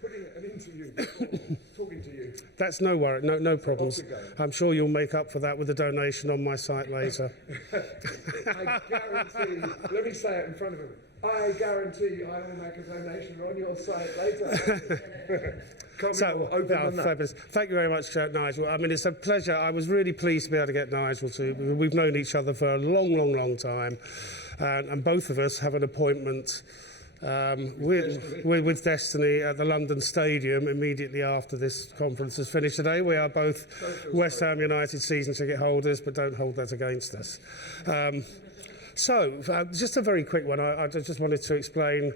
putting an interview before talking to you. That's no worry, no problems. I'm sure you'll make up for that with a donation on my site later. I guarantee, let me say it in front of him, I guarantee I will make a donation on your site later. Fabulous. Thank you very much, Nigel. I mean, it's a pleasure. I was really pleased to be able to get Nigel too. We've known each other for a long time, and both of us have an appointment with Destiny at the London Stadium immediately after this conference has finished today. We are both West Ham United season ticket holders, but don't hold that against us. Just a very quick one. I just wanted to explain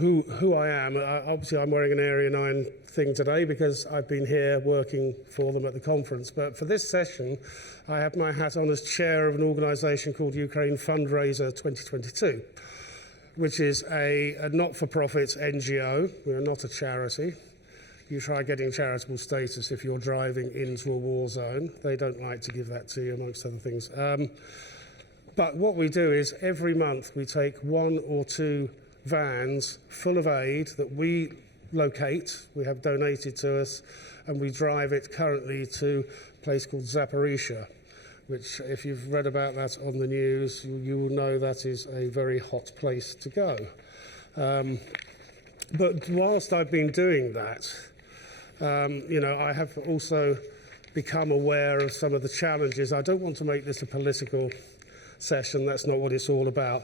who I am. Obviously, I'm wearing an Area 9 thing today because I've been here working for them at the conference. But for this session, I have my hat on as chair of an organisation called Ukraine Fundraiser 2022, which is a not-for-profit NGO. We are not a charity. You try getting charitable status if you're driving into a war zone. They don't like to give that to you, amongst other things. But what we do is every month we take 1 or 2 vans full of aid that we locate, we have donated to us, and we drive it currently to a place called Zaporizhia, which, if you've read about that on the news, you will know that is a very hot place to go. But whilst I've been doing that, I have also become aware of some of the challenges. I don't want to make this a political session, that's not what it's all about,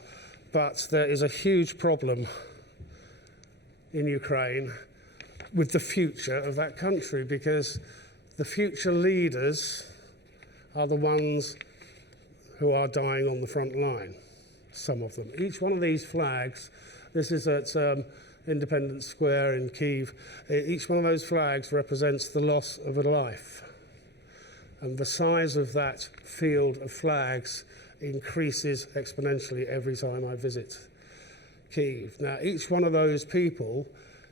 but there is a huge problem in Ukraine with the future of that country, because the future leaders are the ones who are dying on the front line, some of them. Each one of these flags, this is at Independence Square in Kyiv, each one of those flags represents the loss of a life. And the size of that field of flags increases exponentially every time I visit Kyiv. Now, each one of those people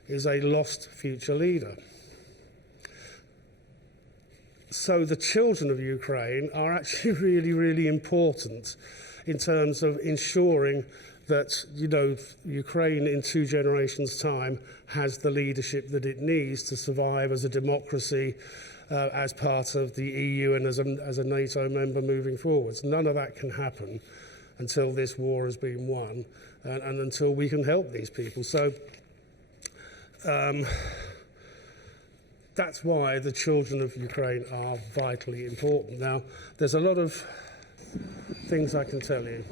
is a lost future leader. So the children of Ukraine are actually really important in terms of ensuring that, Ukraine in 2 generations' time has the leadership that it needs to survive as a democracy, as part of the EU and as a NATO member moving forwards. None of that can happen until this war has been won and until we can help these people. So that's why the children of Ukraine are vitally important. Now, there's a lot of things I can tell you.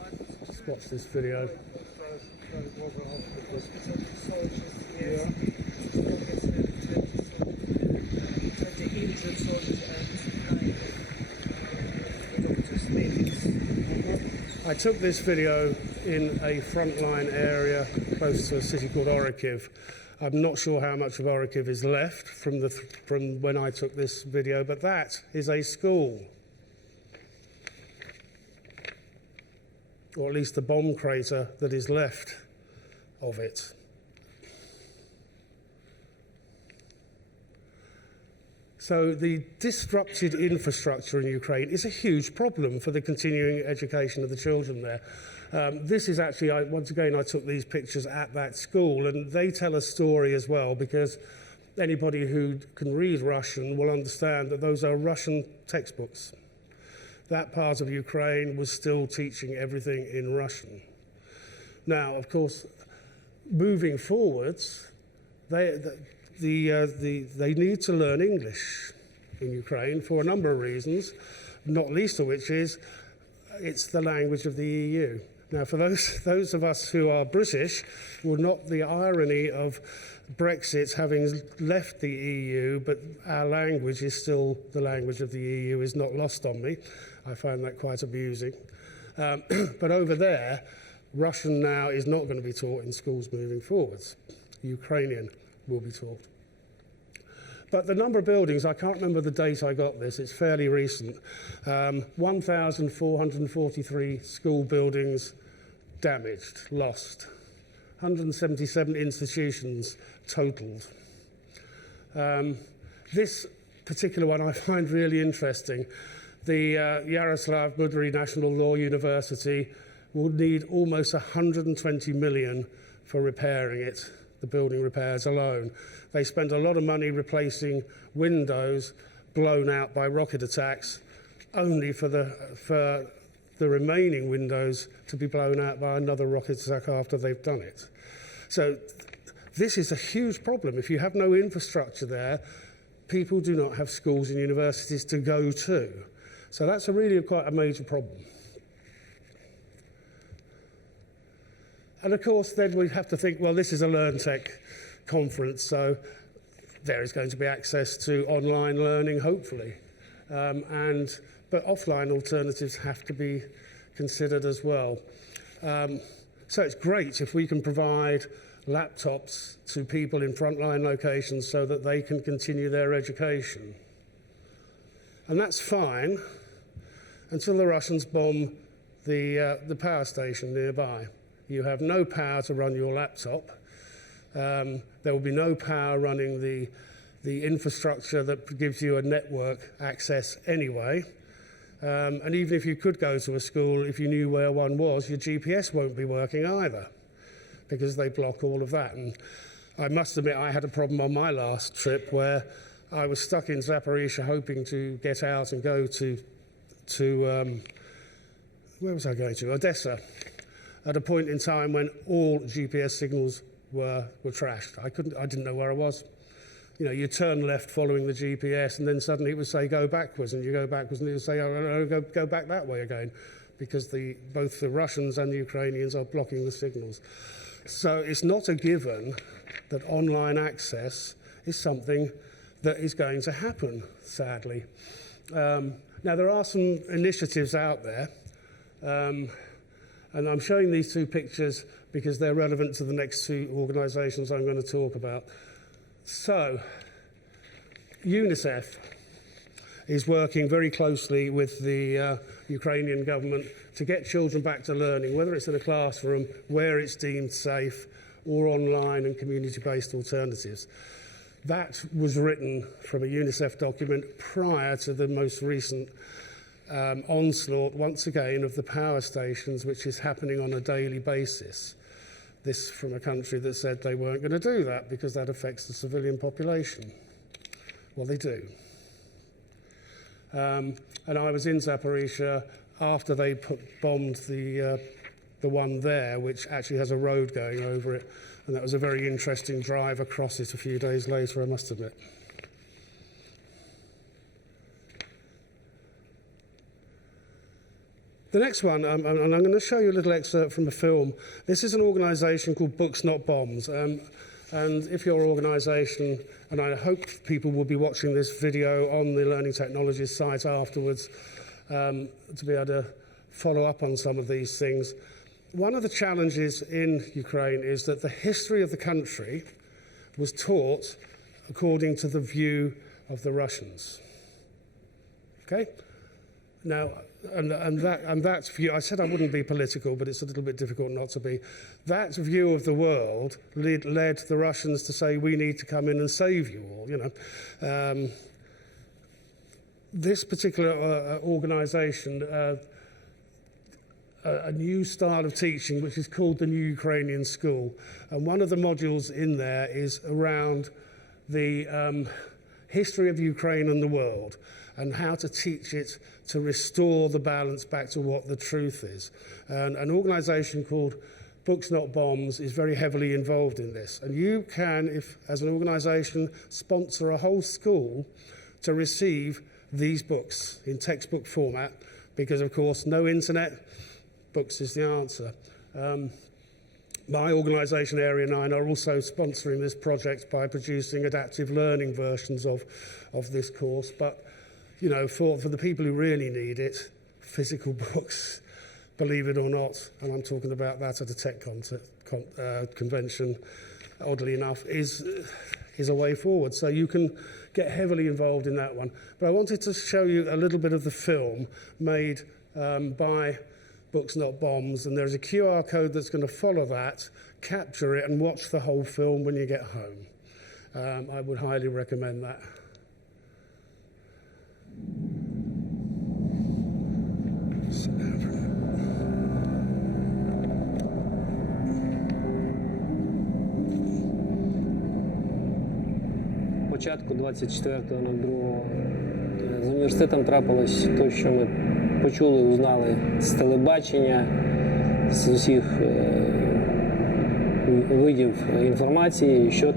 Just watch this video. I took this video in a frontline area close to a city called Orikhiv. I'm not sure how much of Orikhiv is left from when I took this video, but that is a school. Or at least the bomb crater that is left of it. So the disrupted infrastructure in Ukraine is a huge problem for the continuing education of the children there. This is actually, once again, I took these pictures at that school, and they tell a story as well, because anybody who can read Russian will understand that those are Russian textbooks. That part of Ukraine was still teaching everything in Russian. Now, of course, moving forwards, they need to learn English in Ukraine for a number of reasons, not least of which is it's the language of the EU. Now, for those of us who are British, will not the irony of Brexit having left the EU, but our language is still the language of the EU, is not lost on me. I find that quite amusing. But over there, Russian now is not going to be taught in schools moving forwards. Ukrainian will be taught. But the number of buildings, I can't remember the date I got this, it's fairly recent. 1,443 school buildings damaged, lost. 177 institutions totaled. This particular one I find really interesting. The Yaroslav Mudry National Law University will need almost 120 million for repairing it the building repairs alone. They spend a lot of money replacing windows blown out by rocket attacks, only for the remaining windows to be blown out by another rocket attack after they've done it. So this is a huge problem. If you have no infrastructure there, people do not have schools and universities to go to. So that's really quite a major problem. And of course, then we have to think, well, this is a LearnTech conference, so there is going to be access to online learning, hopefully. But offline alternatives have to be considered as well. So it's great if we can provide laptops to people in frontline locations so that they can continue their education. And that's fine until the Russians bomb the power station nearby. You have no power to run your laptop. There will be no power running the infrastructure that gives you a network access anyway. And even if you could go to a school, if you knew where one was, your GPS won't be working either, because they block all of that. And I must admit, I had a problem on my last trip where I was stuck in Zaporizhzhia hoping to get out and go to where was I going to? Odessa, at a point in time when all GPS signals were trashed. I didn't know where I was. You know, you turn left following the GPS, and then suddenly it would say go backwards, and you go backwards, and it would say go back that way again, because both the Russians and the Ukrainians are blocking the signals. So it's not a given that online access is something that is going to happen, sadly. Now, there are some initiatives out there, and I'm showing these two pictures because they're relevant to the next two organisations I'm going to talk about. So, UNICEF is working very closely with the Ukrainian government to get children back to learning, whether it's in a classroom, where it's deemed safe, or online and community-based alternatives. That was written from a UNICEF document prior to the most recent onslaught, once again, of the power stations, which is happening on a daily basis. This from a country that said they weren't going to do that because that affects the civilian population. Well, they do. And I was in Zaporizhzhia after they bombed the one there, which actually has a road going over it. And that was a very interesting drive across it a few days later, I must admit. The next one, and I'm going to show you a little excerpt from a film. This is an organisation called Books Not Bombs. And if your organisation, and I hope people will be watching this video on the Learning Technologies site afterwards to be able to follow up on some of these things. One of the challenges in Ukraine is that the history of the country was taught according to the view of the Russians. Okay? Now, and that view, I said I wouldn't be political, but it's a little bit difficult not to be. That view of the world led the Russians to say, we need to come in and save you all, you know. This particular organisation, a new style of teaching, which is called the New Ukrainian School. And one of the modules in there is around the history of Ukraine and the world, and how to teach it to restore the balance back to what the truth is. And an organisation called Books Not Bombs is very heavily involved in this. And you can, if as an organisation, sponsor a whole school to receive these books in textbook format, because of course no internet, books is the answer. My organisation, Area 9, are also sponsoring this project by producing adaptive learning versions of this course. But, you know, for the people who really need it, physical books, believe it or not, and I'm talking about that at a tech convention, oddly enough, is a way forward. So you can get heavily involved in that one. But I wanted to show you a little bit of the film made by Books Not Bombs, and there's a QR code that's going to follow that, capture it, and watch the whole film when you get home. I would highly recommend that. Sit down for a minute. початку 24.02 з університетом трапилось те, що ми почули, узнали з телебачення, з усіх видів інформації, що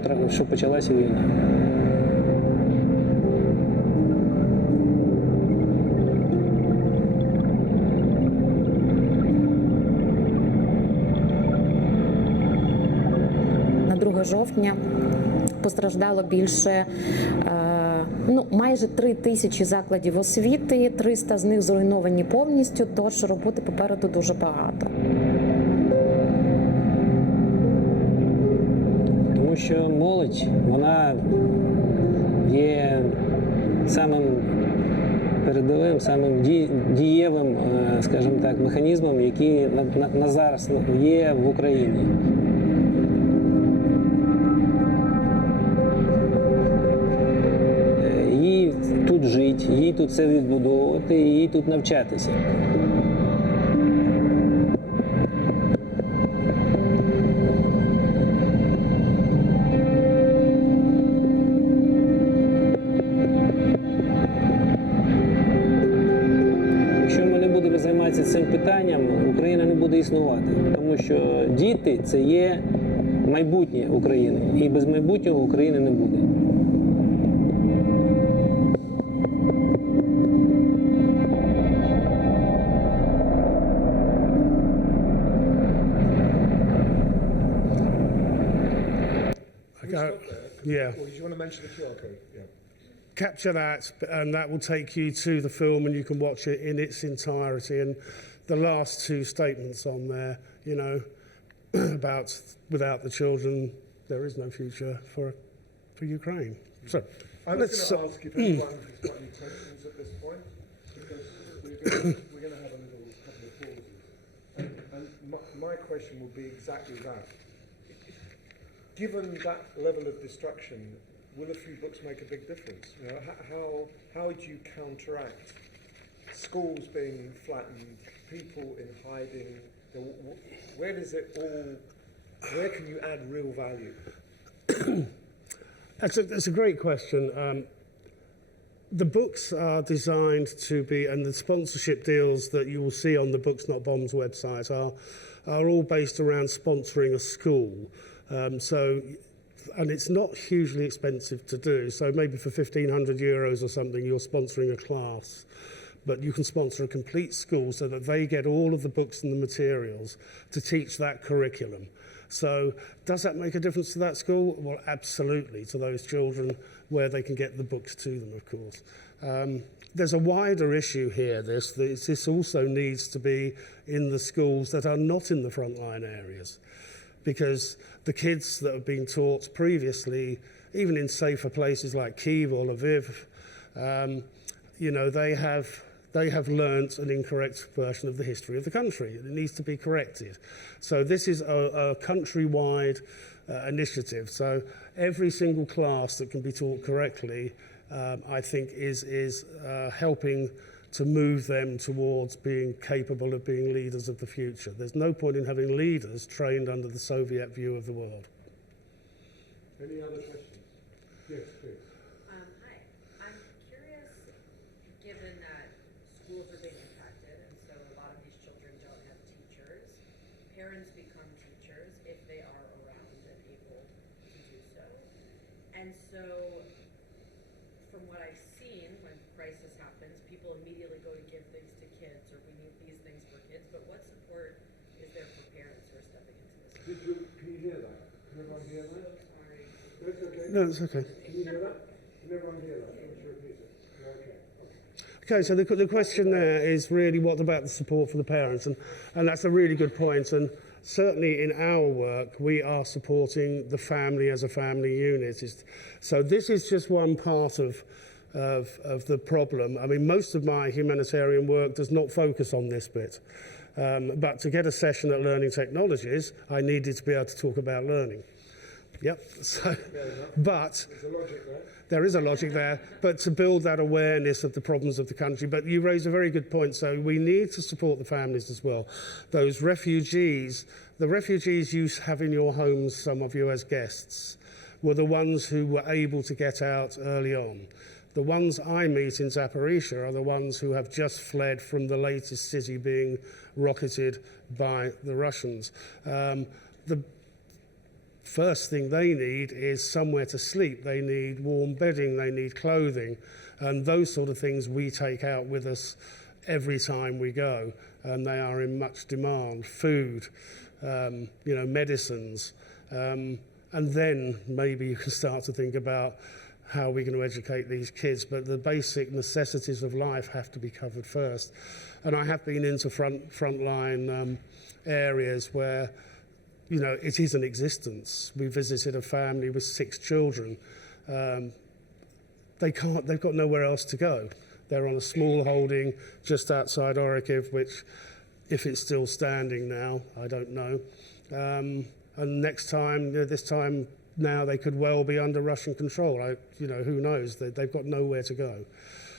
почалася війна. На 2 жовтня постраждало більше, майже 3 тисячі закладів освіти, 300 з них зруйновані повністю, тож роботи попереду дуже багато. Тому що молодь, вона є самим передовим, самим дієвим, скажімо так, механізмом, який на зараз є в Україні. Їй тут жити, їй тут все відбудовувати, їй тут навчатися. Цим питанням Україна не буде існувати, тому що діти – це є майбутнє України, і без майбутнього України не буде. Yeah. Or did you want to mention the QR code? Yeah. Capture that, and that will take you to the film, and you can watch it in its entirety. And the last 2 statements on there, about without the children, there is no future for Ukraine. So I was going to ask if anyone has got any questions at this point, because we're going to have a little couple of pauses. And my question will be exactly that. Given that level of destruction, will a few books make a big difference? How do you counteract schools being flattened, people in hiding? Where does it all? Where can you add real value? That's a great question. The books are designed to be, and the sponsorship deals that you will see on the Books Not Bombs website are all based around sponsoring a school. And it's not hugely expensive to do. So maybe for €1,500 or something, you're sponsoring a class. But you can sponsor a complete school so that they get all of the books and the materials to teach that curriculum. So does that make a difference to that school? Well, absolutely, to those children where they can get the books to them, of course. There's a wider issue here. This also needs to be in the schools that are not in the frontline areas, because the kids that have been taught previously, even in safer places like Kyiv or Lviv, they have learnt an incorrect version of the history of the country. It needs to be corrected. So this is a countrywide initiative. So every single class that can be taught correctly, I think, is helping to move them towards being capable of being leaders of the future. There's no point in having leaders trained under the Soviet view of the world. Any other questions? Yes, please. Hi. I'm curious, given that schools are being impacted, and so a lot of these children don't have teachers, parents become teachers if they are around and able to do so. And so, from what I've seen, when crisis happens, people immediately go to give things to kids, or we need these things for kids, but what support is there for parents who are stepping into this? Can you hear that? Can everyone hear that? Sorry. That's okay. No, it's okay. Can you hear that? Can everyone hear that? Can you repeat it? Okay. Okay, so the question there is really what about the support for the parents? And that's a really good point. And certainly in our work, we are supporting the family as a family unit. So this is just one part of the problem. I mean, most of my humanitarian work does not focus on this bit. But to get a session at Learning Technologies, I needed to be able to talk about learning. Yep. So, but There's a logic there. there is a logic there, but to build that awareness of the problems of the country. But you raise a very good point. So we need to support the families as well. Those refugees, the refugees you have in your homes, some of you as guests, were the ones who were able to get out early on. The ones I meet in Zaporizhia are the ones who have just fled from the latest city being rocketed by the Russians. The first thing they need is somewhere to sleep. They need warm bedding, they need clothing, and those sort of things we take out with us every time we go, and they are in much demand. Food, medicines, and then maybe you can start to think about how we're going to educate these kids, but the basic necessities of life have to be covered first. And I have been into frontline areas where, it is an existence. We visited a family with 6 children. They've got nowhere else to go. They're on a small holding just outside Orikhiv, which, if it's still standing now, I don't know. And this time now they could well be under Russian control. Who knows? They've got nowhere to go.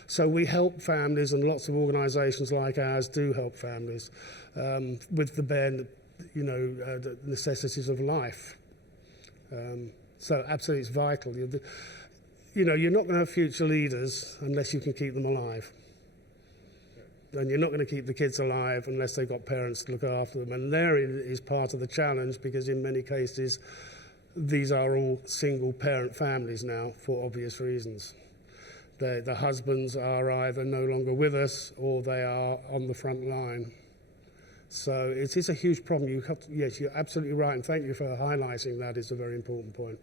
So we help families, and lots of organisations like ours do help families with the bare, the necessities of life. So absolutely, it's vital. You're not going to have future leaders unless you can keep them alive. And you're not going to keep the kids alive unless they've got parents to look after them. And therein is part of the challenge, because in many cases, these are all single-parent families now for obvious reasons. The husbands are either no longer with us or they are on the front line. So it is a huge problem. Yes, you're absolutely right, and thank you for highlighting that. It's a very important point.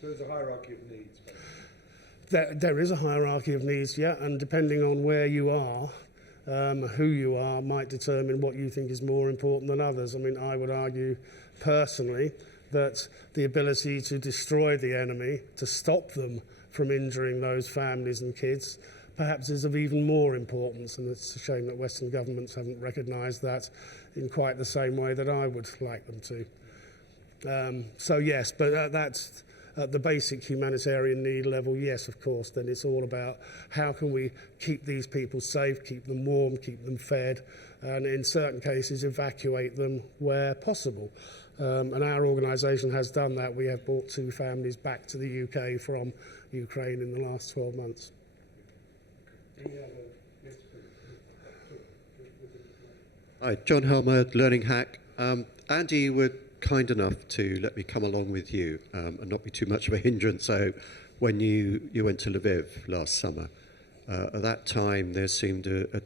So there's a hierarchy of needs, basically. There is a hierarchy of needs, yeah, and depending on where you are, who you are, might determine what you think is more important than others. I mean, I would argue personally that the ability to destroy the enemy, to stop them from injuring those families and kids, perhaps is of even more importance, and it's a shame that Western governments haven't recognised that in quite the same way that I would like them to. So yes, but that's at the basic humanitarian need level, yes, of course. Then it's all about how can we keep these people safe, keep them warm, keep them fed, and in certain cases evacuate them where possible. And our organisation has done that. We have brought 2 families back to the UK from Ukraine in the last 12 months. Hi, John Helmer, Learning Hack. Andy, you were kind enough to let me come along with you and not be too much of a hindrance. So when you went to Lviv last summer, at that time there seemed a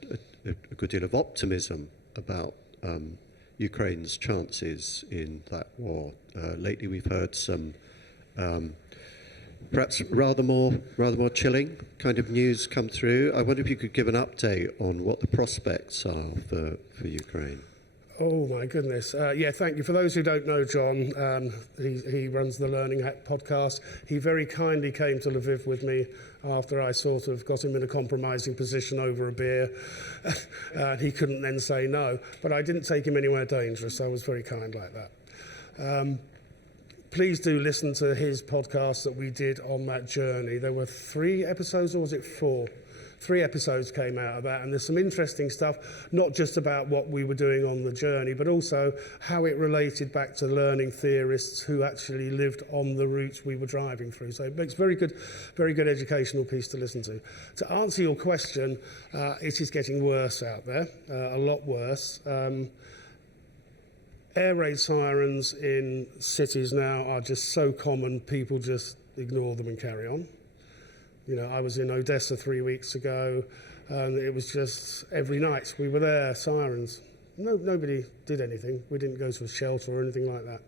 good deal of optimism about Ukraine's chances in that war. Lately we've heard some perhaps rather more chilling kind of news come through. I wonder if you could give an update on what the prospects are for Ukraine. Oh my goodness. Yeah, thank you. For those who don't know John, he runs the Learning Hack podcast. He very kindly came to Lviv with me after I sort of got him in a compromising position over a beer. He couldn't then say no. But I didn't take him anywhere dangerous. I was very kind like that. Please do listen to his podcast that we did on that journey. There were 3 episodes, or was it 4? 3 episodes came out of that, and there's some interesting stuff, not just about what we were doing on the journey, but also how it related back to learning theorists who actually lived on the routes we were driving through. So it makes very good educational piece to listen to. To answer your question, it is getting worse out there, a lot worse. Air raid sirens in cities now are just so common, people just ignore them and carry on. I was in Odessa 3 weeks ago, and it was just every night we were there, sirens. Nobody did anything. We didn't go to a shelter or anything like that.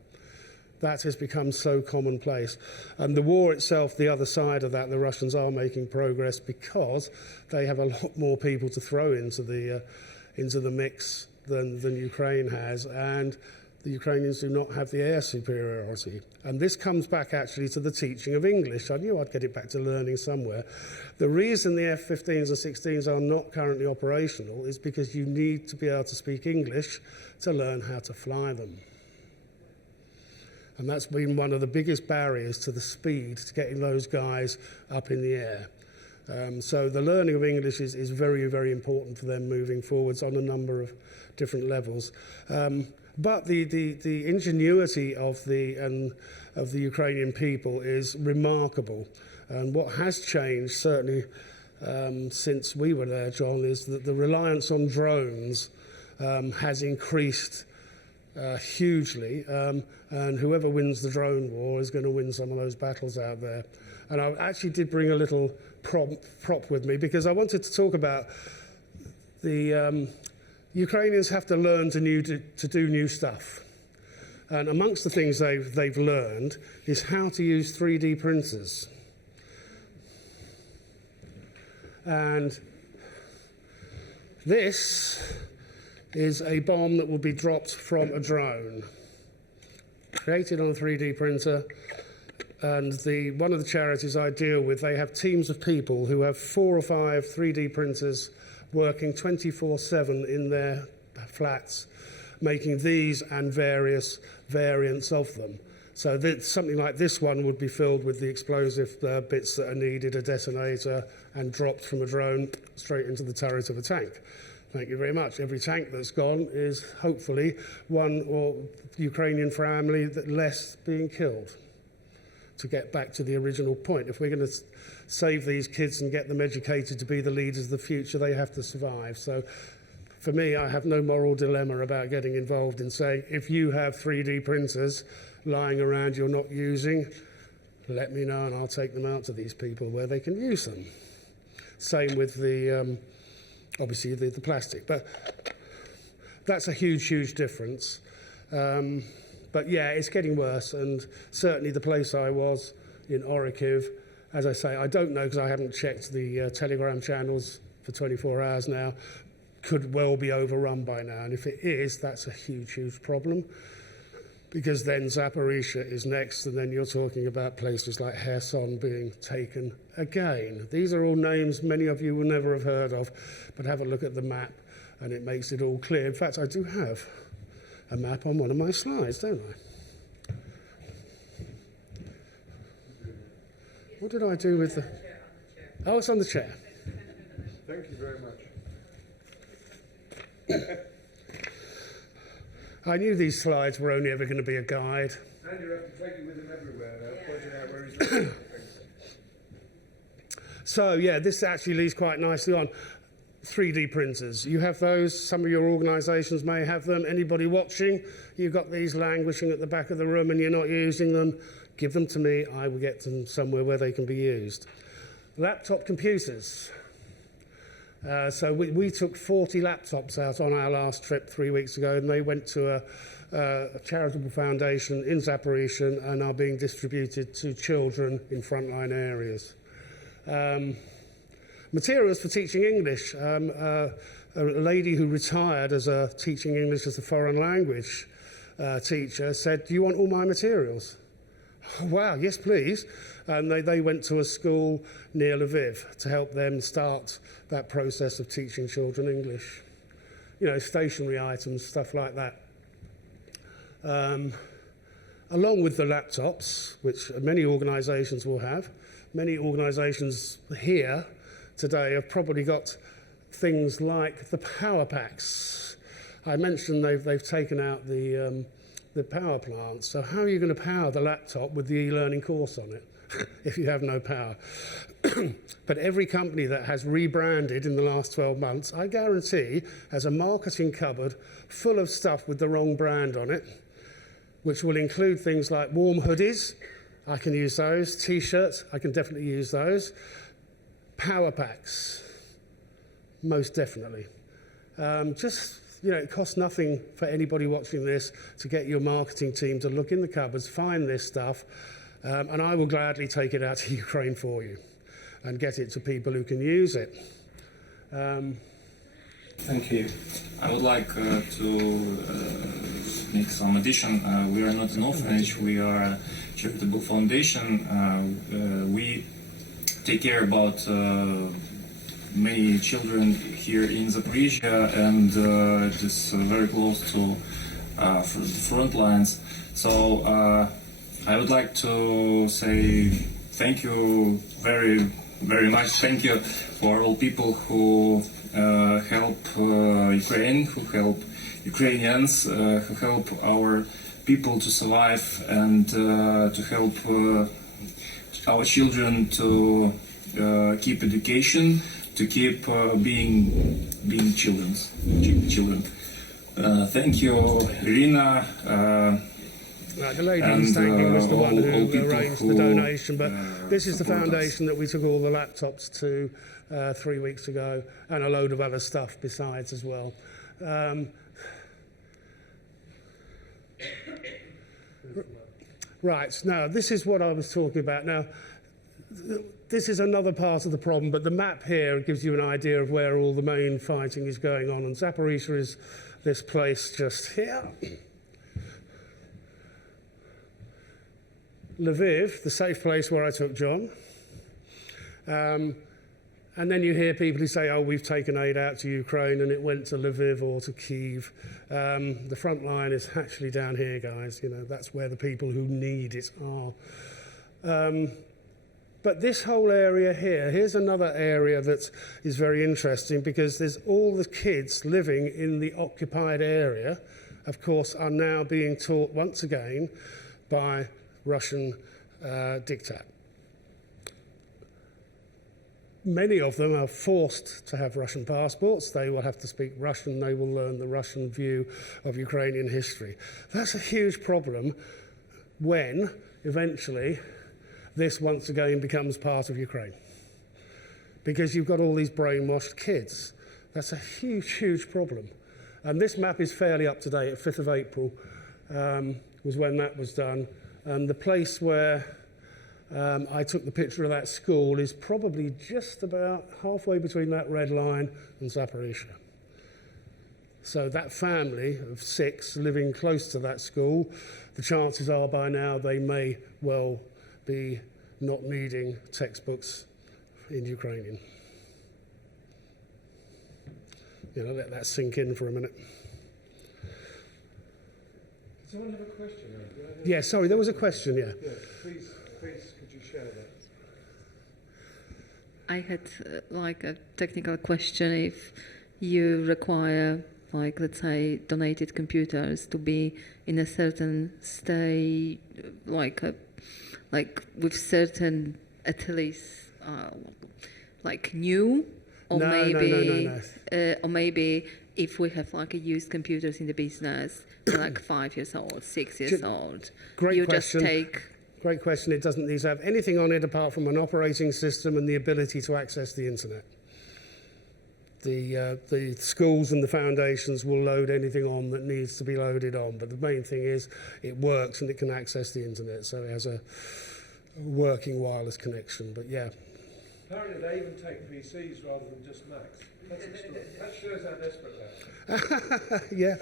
That has become so commonplace. And the war itself, the other side of that, the Russians are making progress because they have a lot more people to throw into the mix than Ukraine has, and the Ukrainians do not have the air superiority. And this comes back actually to the teaching of English. I knew I'd get it back to learning somewhere. The reason the F-15s and 16s are not currently operational is because you need to be able to speak English to learn how to fly them. And that's been one of the biggest barriers to the speed to getting those guys up in the air. So the learning of English is very, very important for them moving forwards on a number of different levels. But the ingenuity of of the Ukrainian people is remarkable. And what has changed, certainly since we were there, John, is that the reliance on drones has increased hugely, and whoever wins the drone war is going to win some of those battles out there. And I actually did bring a little prop with me because I wanted to talk about the Ukrainians have to learn to do new stuff. And amongst the things they've learned is how to use 3D printers. And this is a bomb that will be dropped from a drone, created on a 3D printer. And one of the charities I deal with, they have teams of people who have 4 or 5 3D printers working 24/7 in their flats, making these and various variants of them. So something like this one would be filled with the explosive bits that are needed, a detonator, and dropped from a drone straight into the turret of a tank. Thank you very much. Every tank that's gone is hopefully one or Ukrainian family less being killed. To get back to the original point, if we're going to save these kids and get them educated to be the leaders of the future, they have to survive. So for me, I have no moral dilemma about getting involved in saying, if you have 3D printers lying around you're not using, let me know and I'll take them out to these people where they can use them. Same with the, obviously, the plastic. But that's a huge, huge difference. But yeah, it's getting worse, and certainly the place I was in Orikhiv, as I say, I don't know because I haven't checked the Telegram channels for 24 hours now, could well be overrun by now. And if it is, that's a huge, huge problem, because then Zaporizhzhia is next, and then you're talking about places like Kherson being taken again. These are all names many of you will never have heard of, but have a look at the map, and it makes it all clear. In fact, I do have a map on one of my slides, don't I? What did I do with the... Oh, it's on the chair. Thank you very much. I knew these slides were only ever going to be a guide. And you have to take it with him everywhere now, pointing out where he's living. So, yeah, this actually leads quite nicely on. 3D printers. You have those. Some of your organisations may have them. Anybody watching, you've got these languishing at the back of the room and you're not using them, give them to me. I will get them somewhere where they can be used. Laptop computers. So we took 40 laptops out on our last trip 3 weeks ago, and they went to a charitable foundation in Zaporizhzhia and are being distributed to children in frontline areas. Materials for teaching English. A lady who retired as teaching English as a foreign language teacher said, "Do you want all my materials?" Oh, wow, yes, please. And they went to a school near Lviv to help them start that process of teaching children English. You know, stationery items, stuff like that. Along with the laptops, which many organisations will have, many organisations here today have probably got things like the power packs. I mentioned they've taken out the power plants. So how are you going to power the laptop with the e-learning course on it if you have no power? But every company that has rebranded in the last 12 months, I guarantee, has a marketing cupboard full of stuff with the wrong brand on it, which will include things like warm hoodies. I can use those. T-shirts, I can definitely use those. Power packs, most definitely. It costs nothing for anybody watching this to get your marketing team to look in the cupboards, find this stuff, and I will gladly take it out to Ukraine for you and get it to people who can use it. Thank you. I would like to make some addition. We are not an orphanage, we are a charitable foundation. We take care about many children here in Zaporizhzhia, and it is very close to the front lines. So I would like to say thank you very, very much. Thank you for all people who help Ukraine, who help Ukrainians, who help our people to survive and to help our children to keep education, to keep being children. Thank you, Irina. Right, the lady who's thanking was the one all who people arranged who, the donation, but this is the support us. foundation that we took all the laptops to 3 weeks ago, and a load of other stuff besides as well. Right, now this is what I was talking about. Now, this is another part of the problem, but the map here gives you an idea of where all the main fighting is going on, and Zaporizhzhia is this place just here. Lviv, the safe place where I took John. And then you hear people who say, oh, we've taken aid out to Ukraine and it went to Lviv or to Kyiv. The front line is actually down here, guys. You know, that's where the people who need it are. But this whole area here, here's another area that is very interesting because there's all the kids living in the occupied area, of course, are now being taught once again by Russian diktat. Many of them are forced to have Russian passports. They will have to speak Russian. They will learn the Russian view of Ukrainian history. That's a huge problem when, eventually, this once again becomes part of Ukraine. Because you've got all these brainwashed kids. That's a huge, huge problem. And this map is fairly up to date. 5th of April was when that was done. And the place where I took the picture of that school is probably just about halfway between that red line and Zaporizhzhia. So that family of 6 living close to that school, the chances are by now they may well be not needing textbooks in Ukrainian. You know, let that sink in for a minute. Does someone have a question? Yeah, sorry, there was a question, yeah. Yeah, please, could you share that? I had like a technical question. If you require, like, let's say, donated computers to be in a certain state, like with certain, at least, like new, or No. or maybe if we have like a used computers in the business, like 5 years old, 6 years old, Great you question. just take. Great question. It doesn't need to have anything on it apart from an operating system and the ability to access the internet. The schools and the foundations will load anything on that needs to be loaded on, but the main thing is it works and it can access the internet, so it has a working wireless connection. But yeah. Apparently they even take PCs rather than just Macs. That shows how desperate they are. Yeah.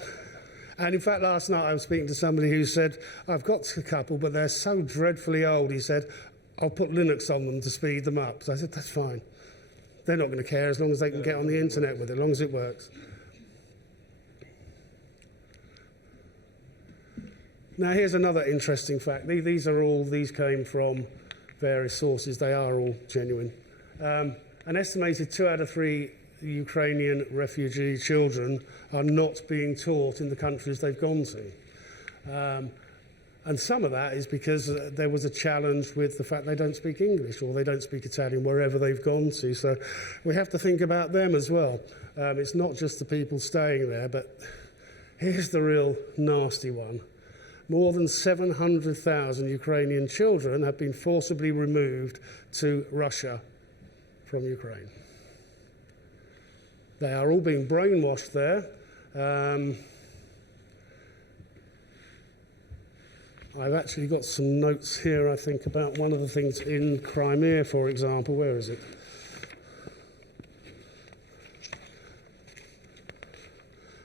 And in fact, last night I was speaking to somebody who said, I've got a couple, but they're so dreadfully old. He said, I'll put Linux on them to speed them up. So I said, that's fine. They're not going to care as long as they can get on the internet with it, as long as it works. Now, here's another interesting fact. These came from various sources. They are all genuine. An estimated 2 out of 3 Ukrainian refugee children are not being taught in the countries they've gone to. And some of that is because there was a challenge with the fact they don't speak English or they don't speak Italian wherever they've gone to. So we have to think about them as well. It's not just the people staying there, but here's the real nasty one. More than 700,000 Ukrainian children have been forcibly removed to Russia from Ukraine. They are all being brainwashed there. I've actually got some notes here, I think, about one of the things in Crimea, for example. Where is it?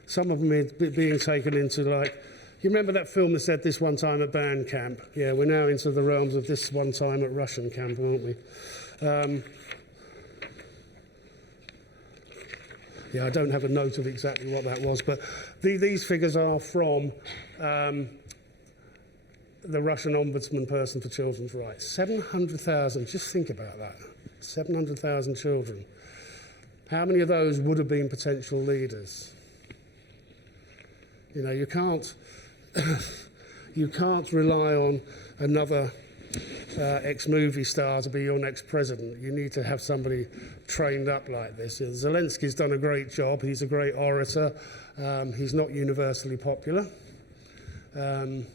Some of them are being taken into, like, you remember that film that said this one time at band camp? Yeah, we're now into the realms of this one time at Russian camp, aren't we? Yeah, I don't have a note of exactly what that was, but these figures are from the Russian Ombudsman person for children's rights. 700,000, just think about that. 700,000 children. How many of those would have been potential leaders? You know, you can't You can't rely on another ex-movie star to be your next president. You need to have somebody trained up like this. Zelensky's done a great job. He's a great orator. He's not universally popular. A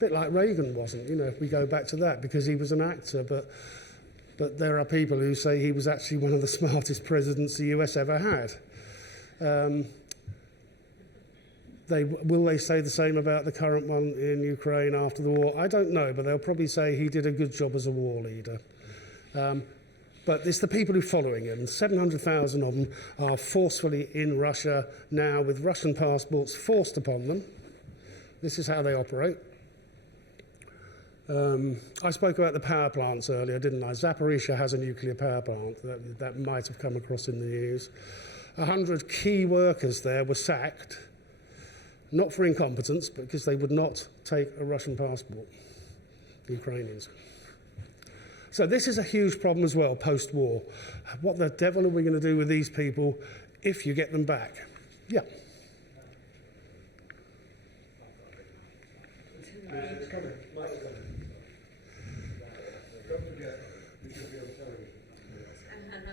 bit like Reagan wasn't, you know, if we go back to that, because he was an actor. But there are people who say he was actually one of the smartest presidents the US ever had. Will they say the same about the current one in Ukraine after the war? I don't know, but they'll probably say he did a good job as a war leader. But it's the people who are following him. 700,000 of them are forcefully in Russia now with Russian passports forced upon them. This is how they operate. I spoke about the power plants earlier, didn't I? Zaporizhzhia has a nuclear power plant. That might have come across in the news. 100 key workers there were sacked. Not for incompetence, but because they would not take a Russian passport, the Ukrainians. So this is a huge problem as well, post-war. What the devil are we going to do with these people if you get them back? Yeah. Don't forget, you should be on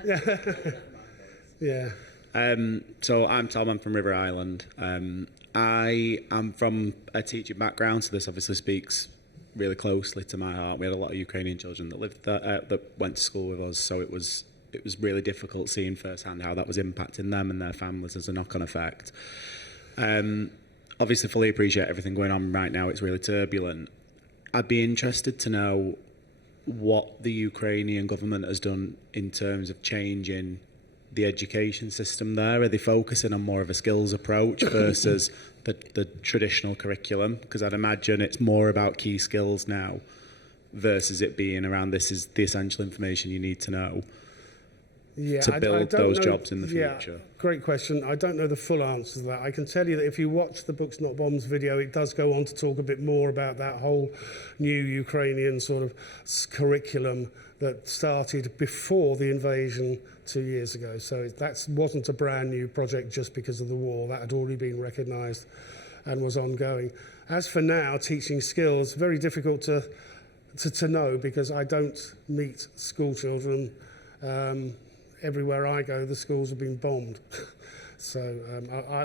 television. Yeah. So I'm Tom, I'm from River Island. I am from a teaching background, so this obviously speaks really closely to my heart. We had a lot of Ukrainian children that lived there, that went to school with us, so it was really difficult seeing firsthand how that was impacting them and their families as a knock-on effect. Obviously fully appreciate everything going on right now. It's really turbulent. I'd be interested to know what the Ukrainian government has done in terms of changing the education system there. Are they focusing on more of a skills approach versus the traditional curriculum? Because I'd imagine it's more about key skills now versus it being around this is the essential information you need to know to build those jobs in the future. Great question. I don't know the full answer to that. I can tell you that if you watch the Books Not Bombs video, it does go on to talk a bit more about that whole new Ukrainian sort of curriculum that started before the invasion 2 years ago. So that wasn't a brand new project just because of the war. That had already been recognised and was ongoing. As for now, teaching skills, very difficult to know because I don't meet school children. Everywhere I go, the schools have been bombed. So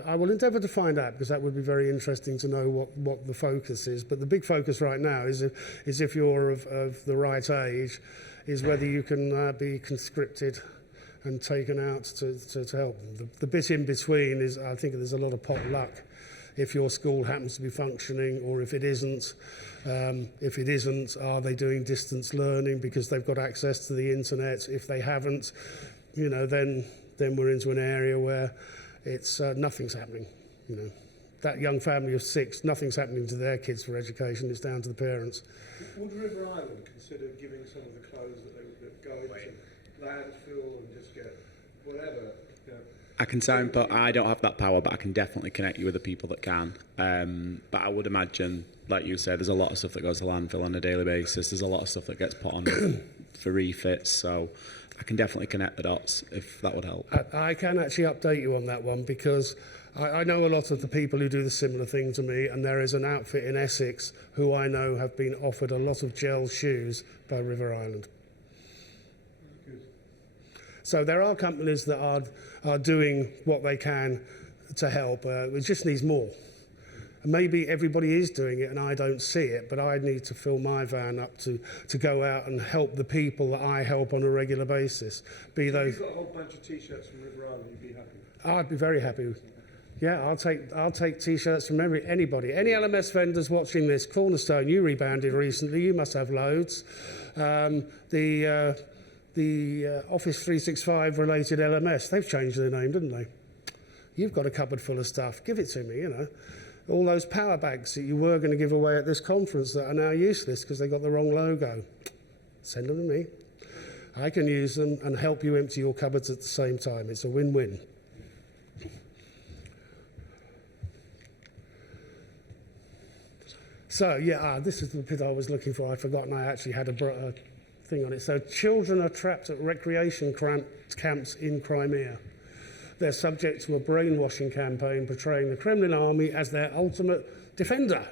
I will endeavour to find out because that would be very interesting to know what the focus is. But the big focus right now is if you're of the right age, is whether you can be conscripted and taken out to help them. The bit in between is, I think there's a lot of pot luck if your school happens to be functioning or if it isn't. If it isn't, are they doing distance learning because they've got access to the internet? If they haven't, you know, then we're into an area where it's nothing's happening. You know, that young family of 6, nothing's happening to their kids for education. It's down to the parents. Would River Island consider giving some of the clothes that go into landfill and just get whatever? You know? I can signpost. I don't have that power, but I can definitely connect you with the people that can. But I would imagine, like you said, there's a lot of stuff that goes to landfill on a daily basis. There's a lot of stuff that gets put on for refits. So I can definitely connect the dots if that would help. I can actually update you on that one because I know a lot of the people who do the similar thing to me, and there is an outfit in Essex who I know have been offered a lot of gel shoes by River Island. So there are companies that are doing what they can to help. It just needs more. And maybe everybody is doing it and I don't see it, but I need to fill my van up to go out and help the people that I help on a regular basis. Be those. If you've got a whole bunch of T-shirts from River Island, you'd be happy? I'd be very happy. Yeah, I'll take T-shirts from anybody. Any LMS vendors watching this, Cornerstone, you rebounded recently. You must have loads. The Office 365 related LMS, they've changed their name, didn't they? You've got a cupboard full of stuff. Give it to me, you know. All those power bags that you were going to give away at this conference that are now useless because they got the wrong logo. Send them to me. I can use them and help you empty your cupboards at the same time. It's a win-win. So, yeah, this is the bit I was looking for. I'd forgotten I actually had a thing on it. So, children are trapped at recreation camps in Crimea. They're subject to a brainwashing campaign portraying the Kremlin army as their ultimate defender.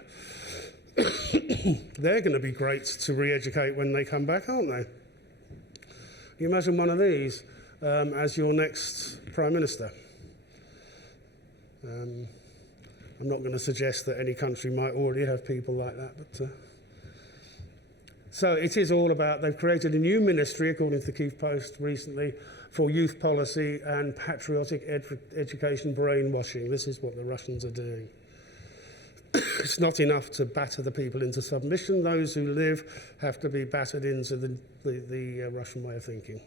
They're going to be great to re-educate when they come back, aren't they? You imagine one of these as your next Prime Minister. I'm not going to suggest that any country might already have people like that, but so it is all about, they've created a new ministry, according to the Kyiv Post recently, for youth policy and patriotic education brainwashing. This is what the Russians are doing. It's not enough to batter the people into submission. Those who live have to be battered into the Russian way of thinking.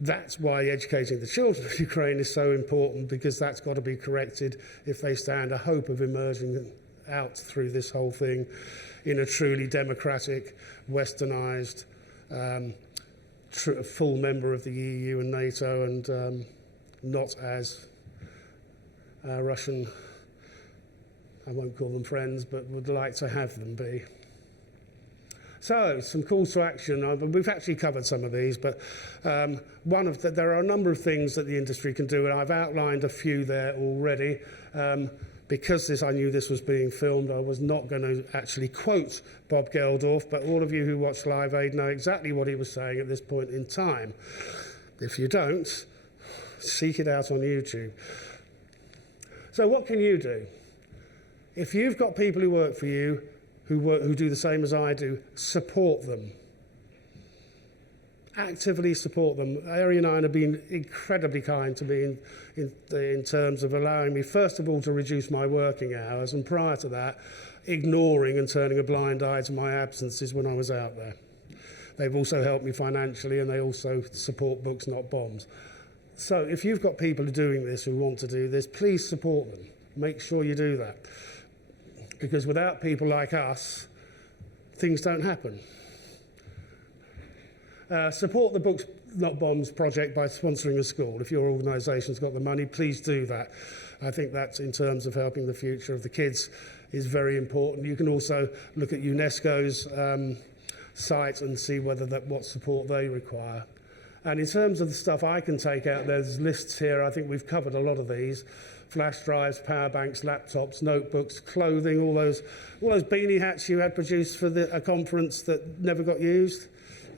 That's why educating the children of Ukraine is so important, because that's got to be corrected if they stand a hope of emerging out through this whole thing in a truly democratic, westernised, full member of the EU and NATO, and not as Russian, I won't call them friends, but would like to have them be. So, some calls to action. We've actually covered some of these, but there are a number of things that the industry can do, and I've outlined a few there already. Because I knew this was being filmed, I was not going to actually quote Bob Geldorf, but all of you who watch Live Aid know exactly what he was saying at this point in time. If you don't, seek it out on YouTube. So what can you do? If you've got people who work for you, who do the same as I do, support them. Actively support them. Ari and I have been incredibly kind to me in terms of allowing me, first of all, to reduce my working hours, and prior to that, ignoring and turning a blind eye to my absences when I was out there. They've also helped me financially, and they also support Books Not Bombs. So if you've got people doing this who want to do this, please support them. Make sure you do that. Because without people like us, things don't happen. Support the Books Not Bombs project by sponsoring a school. If your organisation's got the money, please do that. I think that's, in terms of helping the future of the kids, is very important. You can also look at UNESCO's site and see what support they require. And in terms of the stuff I can take out, there's lists here. I think we've covered a lot of these. Flash drives, power banks, laptops, notebooks, clothing, all those beanie hats you had produced for a conference that never got used,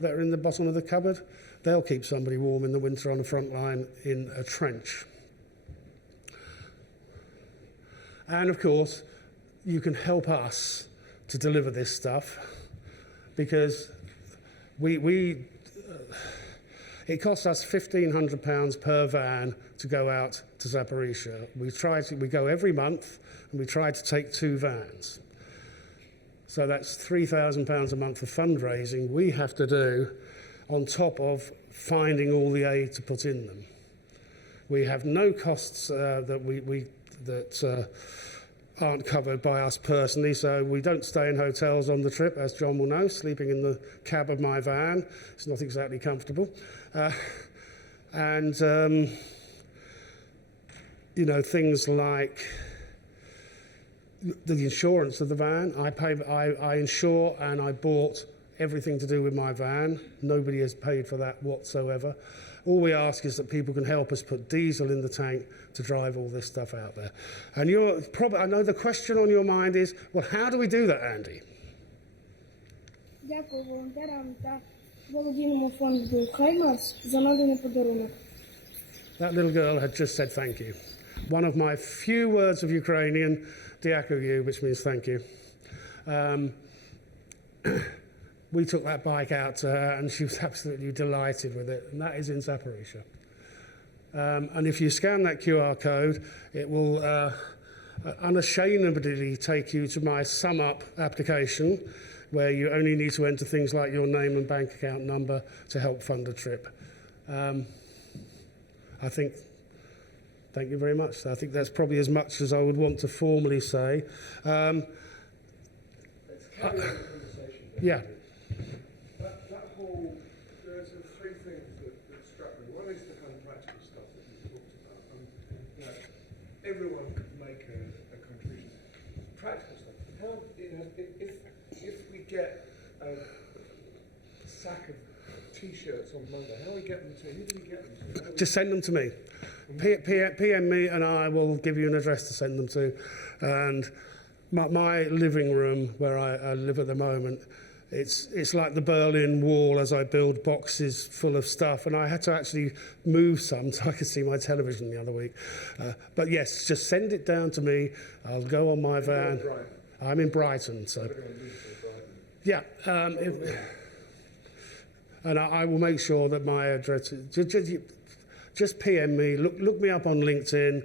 that are in the bottom of the cupboard. They'll keep somebody warm in the winter on the front line in a trench. And of course, you can help us to deliver this stuff, because it costs us £1,500 per van to go out to Zaporizhzhia. We go every month, and we try to take 2 vans. So that's £3,000 a month of fundraising we have to do on top of finding all the aid to put in them. We have no costs that aren't covered by us personally, so we don't stay in hotels on the trip, as John will know, sleeping in the cab of my van. It's not exactly comfortable. Things like the insurance of the van. I insure, and I bought everything to do with my van. Nobody has paid for that whatsoever. All we ask is that people can help us put diesel in the tank to drive all this stuff out there. And I know the question on your mind is, well, how do we do that, Andy? Дякую волонтерам та благодійному фонду «Хаймарс» за наданий подарунок. That little girl had just said thank you. One of my few words of Ukrainian, Diakuyu, which means thank you. We took that bike out to her, and she was absolutely delighted with it, and that is in Zaporizhzhia. And if you scan that QR code, it will unashamedly take you to my Sum Up application, where you only need to enter things like your name and bank account number to help fund a trip. Thank you very much. I think that's probably as much as I would want to formally say. Let's carry on the conversation. Yeah. That whole, there's 3 things that struck me. One is the kind of practical stuff that you talked about. Everyone could make a contribution. Practical stuff. How, if we get a sack of T-shirts on Monday, how do we get them to? Who do we get them to? Just send them to me. PM me, and I will give you an address to send them to. And my living room, where I live at the moment, it's like the Berlin Wall as I build boxes full of stuff, and I had to actually move some so I could see my television the other week. But yes, just send it down to me. I'll go on my van. I'm in Brighton, so yeah. And I will make sure that my address. Just PM me. Look me up on LinkedIn.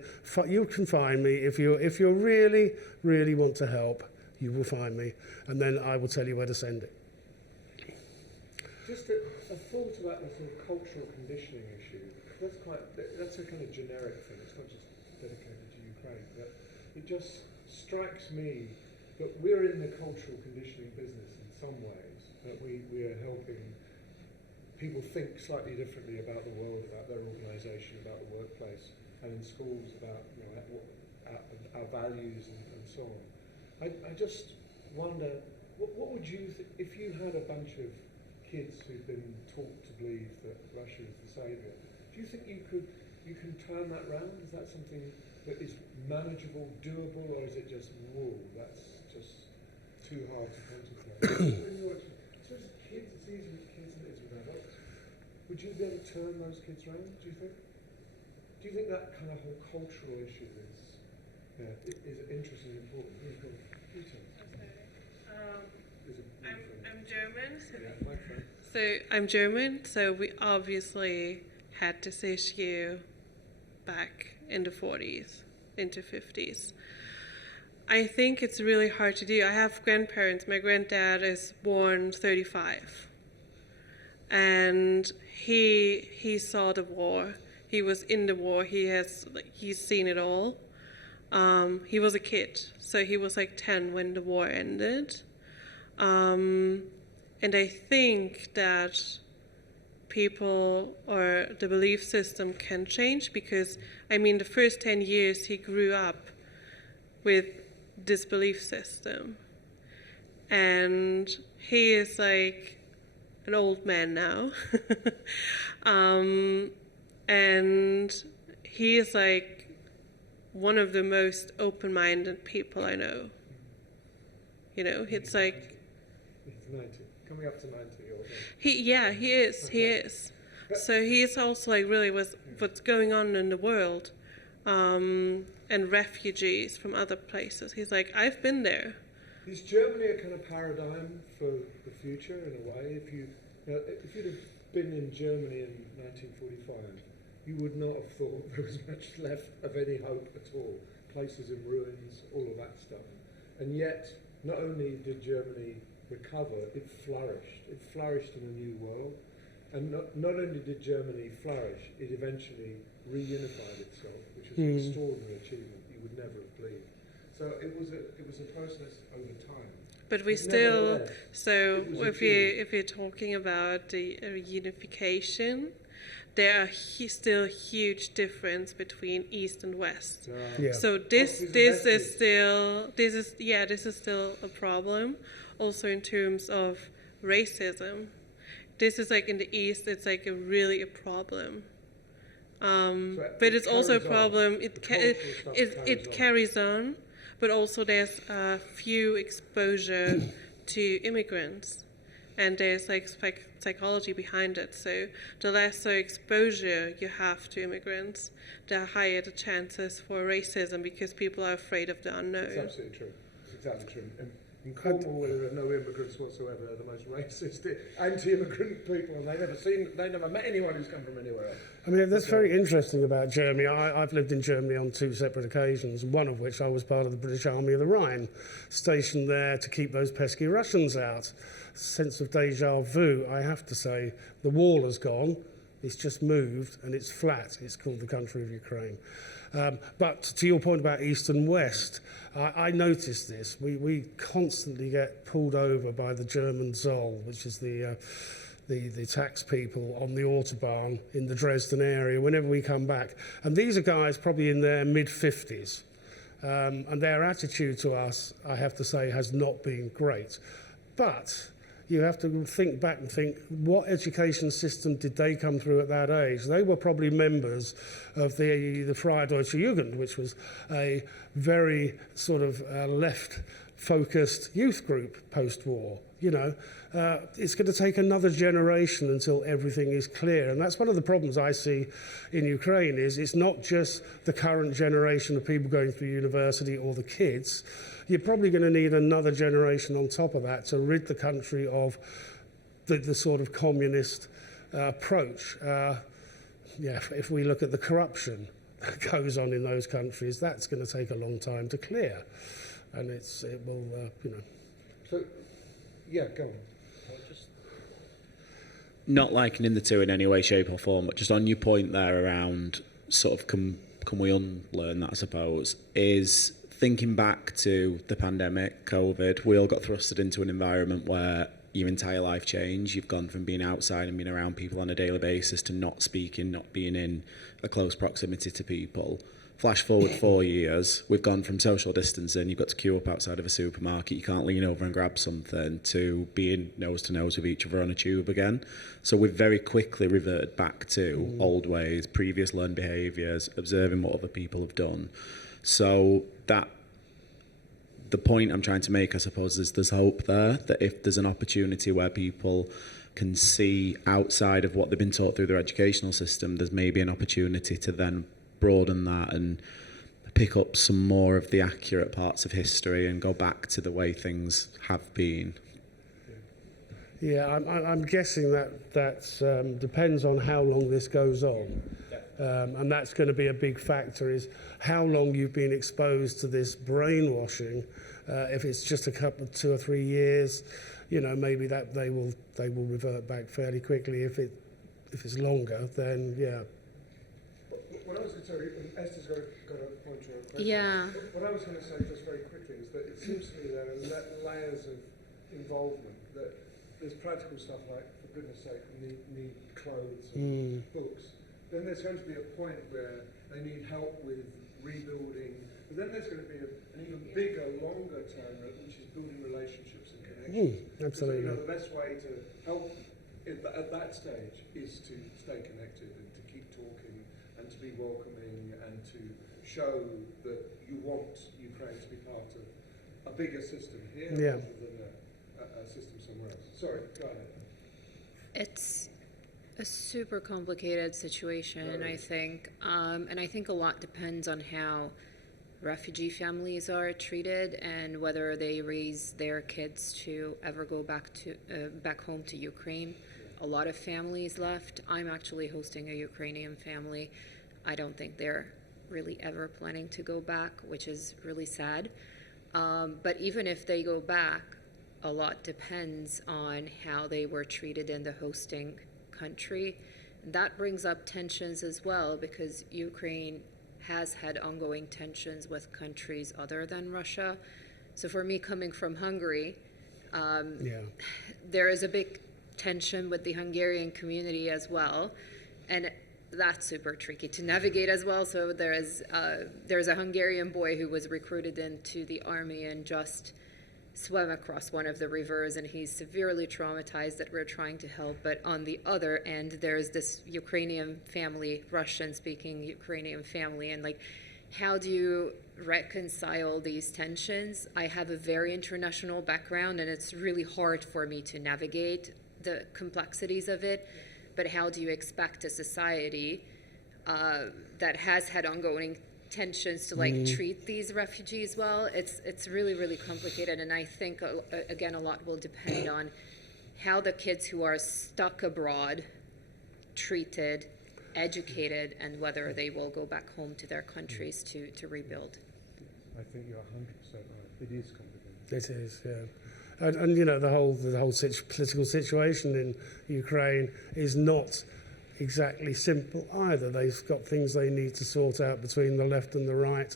You can find me if you really want to help. You will find me, and then I will tell you where to send it. Just a thought about the sort of cultural conditioning issue. That's a kind of generic thing. It's not just dedicated to Ukraine, but it just strikes me that we're in the cultural conditioning business in some ways. That we are helping people think slightly differently about the world, about their organisation, about the workplace, and in schools about our values and so on. I just wonder, what would you if you had a bunch of kids who've been taught to believe that Russia is the saviour? Do you think you can turn that round? Is that something that is manageable, doable, or is it just whoa? That's just too hard to contemplate. So as kids, it's easier with kids than it is with adults. Would you be able to turn those kids round? Do you think? Do you think that kind of whole cultural issue is interesting and important? I'm German. Yeah, so I'm German, so we obviously had this issue back in the 40s, into 50s. I think it's really hard to do. I have grandparents. My granddad is born 35. And he saw the war. He was in the war. He's seen it all. He was a kid, so he was like 10 when the war ended. And I think that people or the belief system can change because, I mean, the first 10 years he grew up with this belief system. And he is like an old man now. And he is like one of the most open-minded people I know. You know, it's like... He's 90, coming up to 90 or something. He is. So he's also like really what's going on in the world, and refugees from other places. He's like, I've been there. Is Germany a kind of paradigm for the future in a way? If you'd have been in Germany in 1945, you would not have thought there was much left of any hope at all. Places in ruins, all of that stuff. And yet, not only did Germany recover, it flourished. It flourished in a new world. And not only did Germany flourish, it eventually reunified itself, which was an extraordinary achievement you would never have believed. So it was a process over time. But we still, so if you're talking about the unification, there are still a huge difference between East and West. Yeah. So this is still a problem, also in terms of racism. This is like in the East, it's like really a problem. But it's also a problem. It carries on, but also there's few exposure to immigrants, and there's like psychology behind it. So the lesser exposure you have to immigrants, the higher the chances for racism because people are afraid of the unknown. It's absolutely true. It's exactly true. In Cornwall, where there are no immigrants whatsoever, they're the most racist, anti-immigrant people, and they never met anyone who's come from anywhere else. I mean, that's very interesting about Germany. I've lived in Germany on 2 separate occasions, one of which I was part of the British Army of the Rhine, stationed there to keep those pesky Russians out. Sense of deja vu, I have to say. The wall has gone, it's just moved, and it's flat. It's called the country of Ukraine. But to your point about East and West, I noticed this. We constantly get pulled over by the German Zoll, which is the tax people on the Autobahn in the Dresden area whenever we come back. And these are guys probably in their mid-50s. And their attitude to us, I have to say, has not been great. But you have to think back and think, what education system did they come through at that age? They were probably members of the Freie Deutsche Jugend, which was a very sort of left-focused youth group post-war. You know, it's going to take another generation until everything is clear. And that's one of the problems I see in Ukraine is it's not just the current generation of people going through university or the kids. You're probably going to need another generation on top of that to rid the country of the sort of communist approach. If we look at the corruption that goes on in those countries, that's going to take a long time to clear. And it will, you know. So, yeah, go on. Not likening the two in any way, shape or form, but just on your point there around sort of can we unlearn that, I suppose, is thinking back to the pandemic, COVID, we all got thrusted into an environment where your entire life changed. You've gone from being outside and being around people on a daily basis to not speaking, not being in a close proximity to people. Flash forward 4 years, we've gone from social distancing, you've got to queue up outside of a supermarket, you can't lean over and grab something, to being nose to nose with each other on a tube again. So we've very quickly reverted back to old ways, previous learned behaviours, observing what other people have done. So that the point I'm trying to make, I suppose, is there's hope there, that if there's an opportunity where people can see outside of what they've been taught through their educational system, there's maybe an opportunity to then broaden that and pick up some more of the accurate parts of history and go back to the way things have been. Yeah, I'm guessing that depends on how long this goes on. And that's going to be a big factor, is how long you've been exposed to this brainwashing. If it's just a couple of 2 or 3 years, you know, maybe that they will revert back fairly quickly. If it's longer, then yeah. What I was going to say, Esther's got a point to her question. Yeah. What I was going to say just very quickly is that it seems to me there are layers of involvement. That there's practical stuff like, for goodness sake, we need clothes and books. Then there's going to be a point where they need help with rebuilding. But then there's going to be an even bigger, longer term, which is building relationships and connections. Absolutely. So, you know, the best way to help at that stage is to stay connected and to keep talking and to be welcoming and to show that you want Ukraine to be part of a bigger system here rather than a system somewhere else. Sorry, go ahead. It's a super complicated situation, I think. And I think a lot depends on how refugee families are treated and whether they raise their kids to ever go back home to Ukraine. A lot of families left. I'm actually hosting a Ukrainian family. I don't think they're really ever planning to go back, which is really sad. But even if they go back, a lot depends on how they were treated in the hosting country. That brings up tensions as well, because Ukraine has had ongoing tensions with countries other than Russia. So for me, coming from Hungary, there is a big tension with the Hungarian community as well, and that's super tricky to navigate as well. So there's a Hungarian boy who was recruited into the army and just swam across one of the rivers, and he's severely traumatized that we're trying to help. But on the other end, there's this Ukrainian family, Russian-speaking Ukrainian family, and like, how do you reconcile these tensions? I have a very international background, and it's really hard for me to navigate the complexities of it. But how do you expect a society that has had ongoing tensions to treat these refugees well? It's really, really complicated, and I think again a lot will depend on how the kids who are stuck abroad treated, educated, and whether they will go back home to their countries to rebuild. I think you're 100% right. It is complicated. It is, yeah. And you know, the whole political situation in Ukraine is not exactly simple either. They've got things they need to sort out between the left and the right,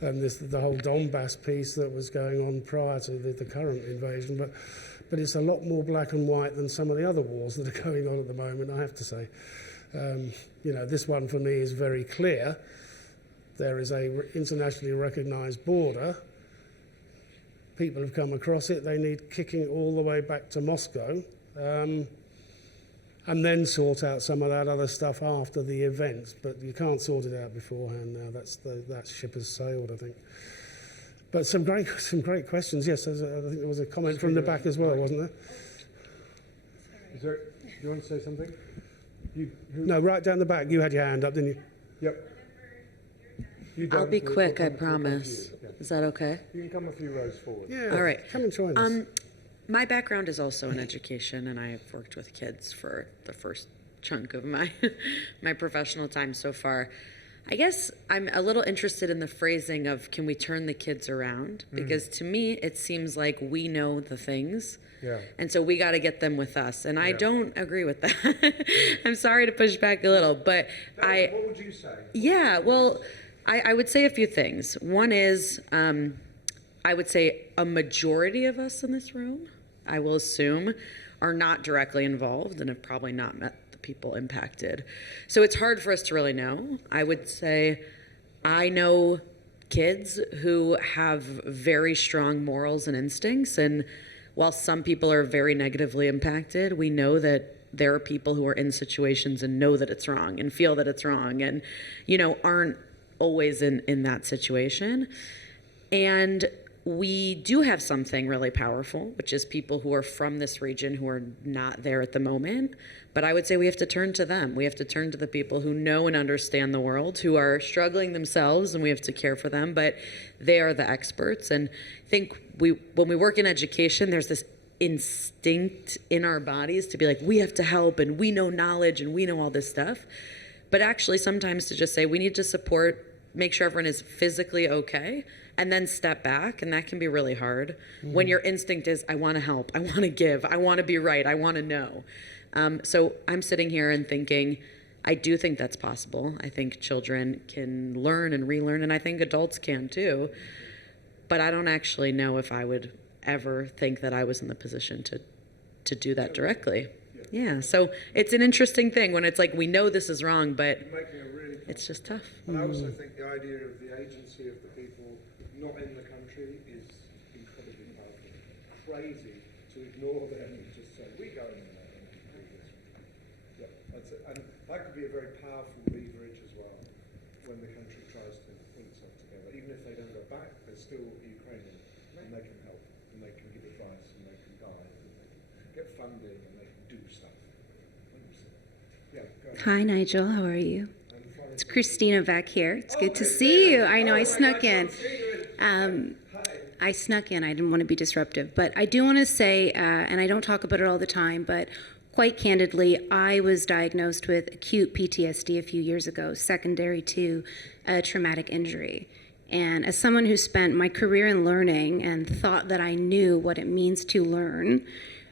and the whole Donbass piece that was going on prior to the current invasion. But it's a lot more black and white than some of the other wars that are going on at the moment, I have to say. You know, this one for me is very clear. There is a internationally recognized border people have come across it, they need kicking all the way back to Moscow, and then sort out some of that other stuff after the event. But you can't sort it out beforehand now. That ship has sailed, I think. But some great questions. Yes, I think there was a comment from the back as well, wasn't there? Is there? Do you want to say something? No, right down the back. You had your hand up, didn't you? Yep. I'll be quick, I promise. Is that okay? You can come a few rows forward. Yeah. All right. Come and join us. My background is also in education, and I have worked with kids for the first chunk of my my professional time so far. I guess I'm a little interested in the phrasing of, can we turn the kids around? Because to me, it seems like we know the things. Yeah. And so we got to get them with us. And I don't agree with that. I'm sorry to push back a little, but What would you say? Yeah, well, I would say a few things. One is, I would say a majority of us in this room, I will assume, are not directly involved and have probably not met the people impacted. So it's hard for us to really know. I would say I know kids who have very strong morals and instincts, and while some people are very negatively impacted, we know that there are people who are in situations and know that it's wrong and feel that it's wrong and, aren't always in that situation. And we do have something really powerful, which is people who are from this region who are not there at the moment. But I would say we have to turn to them. We have to turn to the people who know and understand the world, who are struggling themselves, and we have to care for them. But they are the experts. And I think when we work in education, there's this instinct in our bodies to be like, we have to help, and we know knowledge, and we know all this stuff. But actually, sometimes to just say, we need to support, make sure everyone is physically okay, and then step back, and that can be really hard when your instinct is, I want to help, I want to give, I want to be right, I want to know. So I'm sitting here and thinking, I do think that's possible. I think children can learn and relearn, and I think adults can too. But I don't actually know if I would ever think that I was in the position to do that directly. Yeah, so it's an interesting thing when it's like, we know this is wrong, but it's just tough. And I also think the idea of the agency of the people not in the country is incredibly powerful. Crazy to ignore them and just say, we go in there and do this. Yeah, that's it. And that could be a very powerful leverage as well when the country tries to pull itself together. Even if they don't go back, they're still Ukrainian and they can help and they can give advice and they can guide and they can get funding and they can do stuff. 100%. Yeah, go ahead. Hi, Nigel. How are you? It's Christina back here. It's good to see you. I know I snuck in. I snuck in. I didn't want to be disruptive. But I do want to say, and I don't talk about it all the time, but quite candidly, I was diagnosed with acute PTSD a few years ago, secondary to a traumatic injury. And as someone who spent my career in learning and thought that I knew what it means to learn,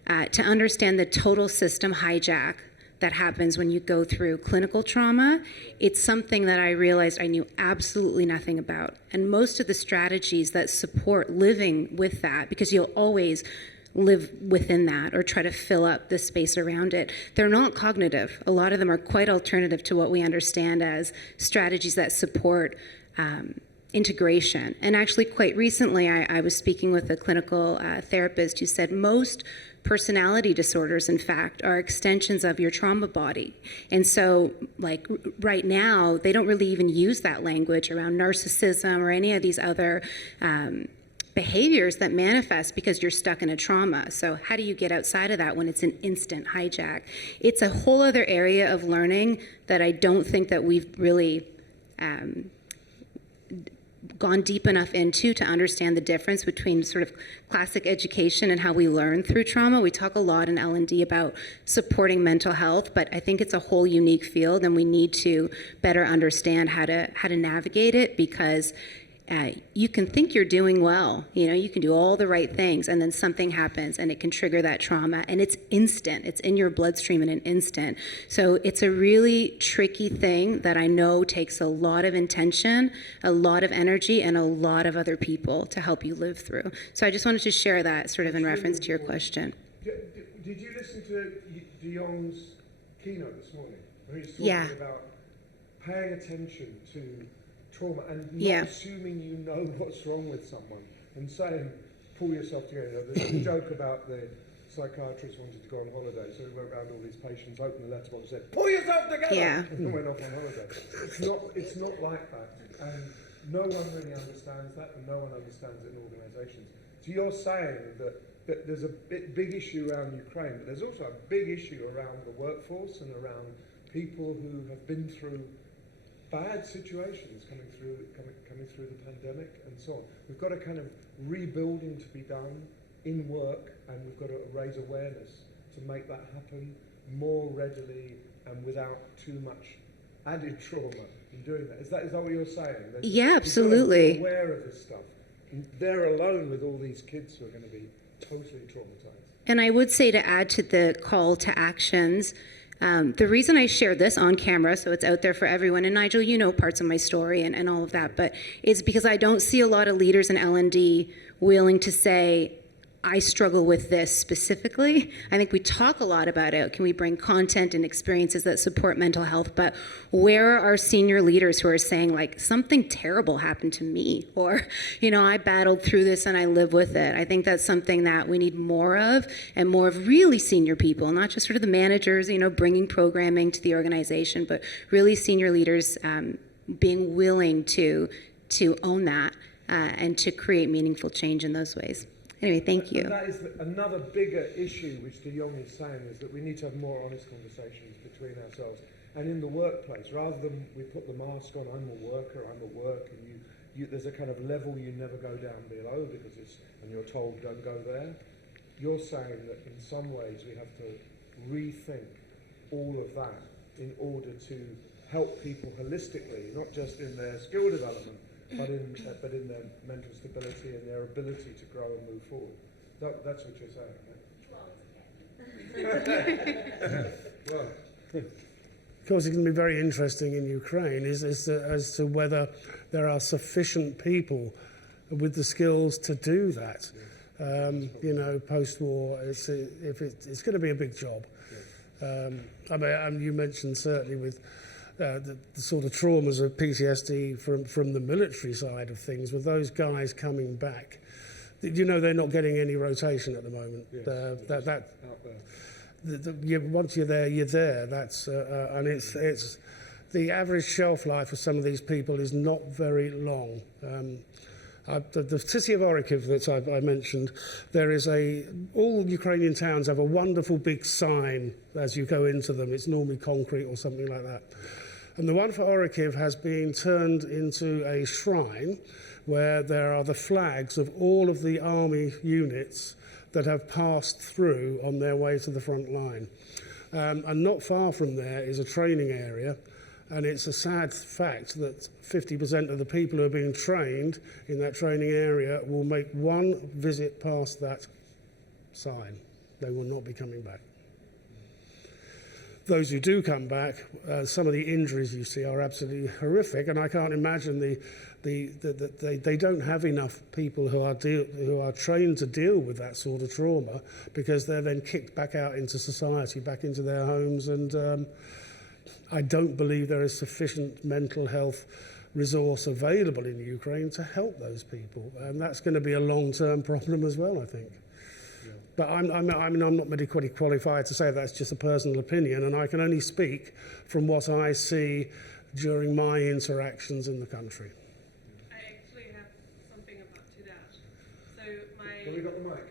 to understand the total system hijack that happens when you go through clinical trauma, it's something that I realized I knew absolutely nothing about. And most of the strategies that support living with that, because you'll always live within that or try to fill up the space around it, they're not cognitive. A lot of them are quite alternative to what we understand as strategies that support integration. And actually, quite recently, I was speaking with a clinical therapist who said most personality disorders, in fact, are extensions of your trauma body. And so, like, right now, they don't really even use that language around narcissism or any of these other behaviors that manifest because you're stuck in a trauma. So how do you get outside of that when it's an instant hijack? It's a whole other area of learning that I don't think that we've really gone deep enough into to understand the difference between sort of classic education and how we learn through trauma. We talk a lot in L&D about supporting mental health, but I think it's a whole unique field, and we need to better understand how to navigate it, because you can think you're doing well, you can do all the right things, and then something happens and it can trigger that trauma, and it's instant. It's in your bloodstream in an instant. So it's a really tricky thing that I know takes a lot of intention, a lot of energy, and a lot of other people to help you live through. So I just wanted to share that sort of in reference to your question. Did you listen to De Jong's keynote this morning? Where he's talking about paying attention to trauma and not assuming you know what's wrong with someone, and saying, pull yourself together. There's a joke about the psychiatrist wanted to go on holiday, so he went around all these patients, opened the letterbox and said, pull yourself together! Yeah. And went off on holiday. It's not like that. And no one really understands that, and no one understands it in organisations. So you're saying that there's a big issue around Ukraine, but there's also a big issue around the workforce and around people who have been through bad situations coming through the pandemic and so on. We've got a kind of rebuilding to be done in work, and we've got to raise awareness to make that happen more readily and without too much added trauma in doing that. Is that what you're saying? Yeah, absolutely. You've got to be aware of this stuff. And they're alone with all these kids who are going to be totally traumatized. And I would say, to add to the call to actions, the reason I shared this on camera, so it's out there for everyone, and Nigel, you know parts of my story and all of that, but it's because I don't see a lot of leaders in L&D willing to say, I struggle with this specifically. I think we talk a lot about it. Can we bring content and experiences that support mental health? But where are senior leaders who are saying, like, something terrible happened to me? Or, you know, I battled through this and I live with it. I think that's something that we need more of, and more of really senior people, not just sort of the managers, you know, bringing programming to the organization, but really senior leaders being willing to own that and to create meaningful change in those ways. Anyway, thank you. And that is another bigger issue which De Jong is saying, is that we need to have more honest conversations between ourselves and in the workplace, rather than we put the mask on, I'm a worker, I'm at work, and there's a kind of level you never go down below because and you're told don't go there. You're saying that in some ways we have to rethink all of that in order to help people holistically, not just in their skill development, but in their mental stability and their ability to grow and move forward. That's what you're saying, right? Well, Of course, it's going to be very interesting in Ukraine as to whether there are sufficient people with the skills to do that. You know, post-war, it's going to be a big job. I mean, you mentioned certainly with the sort of traumas of PTSD from the military side of things, with those guys coming back. You know, they're not getting any rotation at the moment. Once you're there, you're there. That's and it's the average shelf life for some of these people is not very long. The city of Orikhiv that I mentioned, there is all Ukrainian towns have a wonderful big sign as you go into them. It's normally concrete or something like that. And the one for Orikhiv has been turned into a shrine where there are the flags of all of the army units that have passed through on their way to the front line. And not far from there is a training area. And it's a sad fact that 50% of the people who are being trained in that training area will make one visit past that sign. They will not be coming back. Those who do come back, some of the injuries you see are absolutely horrific, and I can't imagine they don't have enough people who are trained to deal with that sort of trauma, because they're then kicked back out into society, back into their homes, and I don't believe there is sufficient mental health resource available in Ukraine to help those people, and that's going to be a long-term problem as well, I think. But I'm not medically qualified to say that's just a personal opinion, and I can only speak from what I see during my interactions in the country. I actually have something to that. So have we got the mic?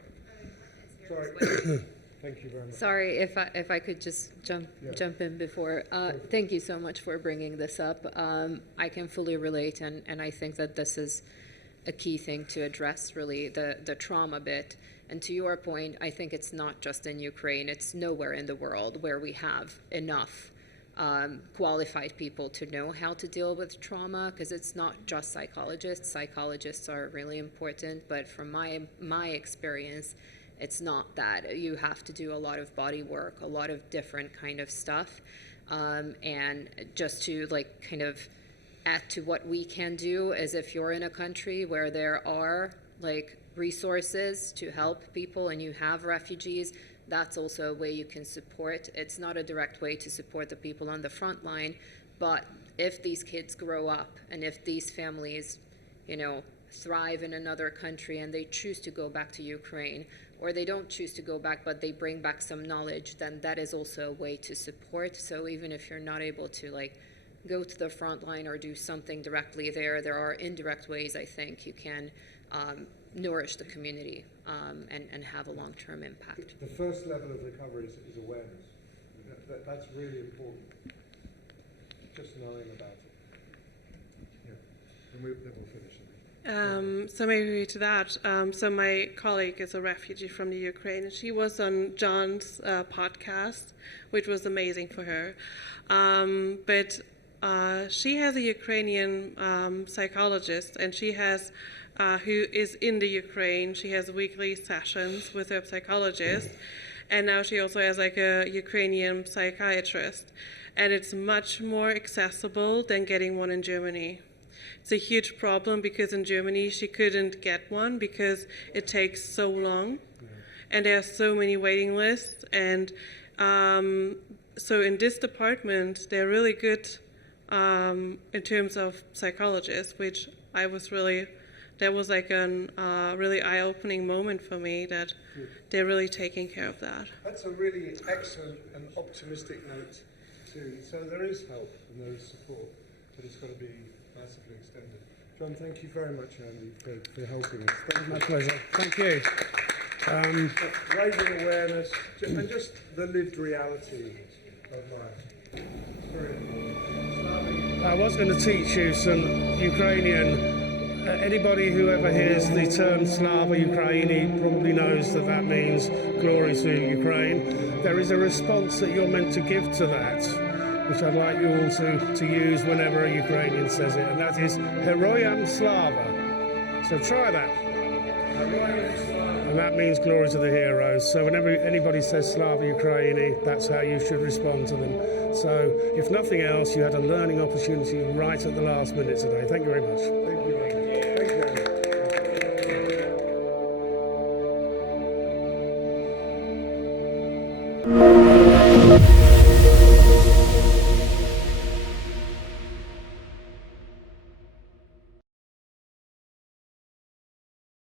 Sorry. Thank you very much. Sorry, if I could just jump in before. Thank you so much for bringing this up. I can fully relate, and I think that this is a key thing to address, really, the trauma bit. And to your point, I think it's not just in Ukraine, it's nowhere in the world where we have enough qualified people to know how to deal with trauma, because it's not just psychologists. Psychologists are really important, but from my experience, it's not that. You have to do a lot of body work, a lot of different kind of stuff. And just to kind of add to what we can do is, if you're in a country where there are resources to help people and you have refugees, that's also a way you can support. It's not a direct way to support the people on the front line, but if these kids grow up and if these families thrive in another country and they choose to go back to Ukraine, or they don't choose to go back but they bring back some knowledge, then that is also a way to support. So even if you're not able to go to the front line or do something directly there are indirect ways I think you can nourish the community and have a long-term impact. The first level of recovery is awareness. That's really important. Just knowing about it. Yeah. And then we'll finish it. So maybe to that, so my colleague is a refugee from the Ukraine, and she was on John's podcast, which was amazing for her. But she has a Ukrainian psychologist, and she has, who is in the Ukraine. She has weekly sessions with her psychologist, and now she also has a Ukrainian psychiatrist. And it's much more accessible than getting one in Germany. It's a huge problem because in Germany she couldn't get one because it takes so long, and there are so many waiting lists. And so in this department, they're really good in terms of psychologists, which that was a really eye-opening moment for me that they're really taking care of that. That's a really excellent and optimistic note too. So there is help and there is support, but it's got to be massively extended. John, thank you very much, Andy, for helping us. Thank you. My pleasure. Thank you. Raising awareness and just the lived reality of life. It's very important. I was going to teach you some Ukrainian. Anybody who ever hears the term Slava Ukraini probably knows that means glory to Ukraine. There is a response that you're meant to give to that, which I'd like you all to use whenever a Ukrainian says it, and that is Heroyam Slava. So try that. And that means glory to the heroes. So whenever anybody says Slava Ukraini, that's how you should respond to them. So if nothing else, you had a learning opportunity right at the last minute today. Thank you very much. Thank you.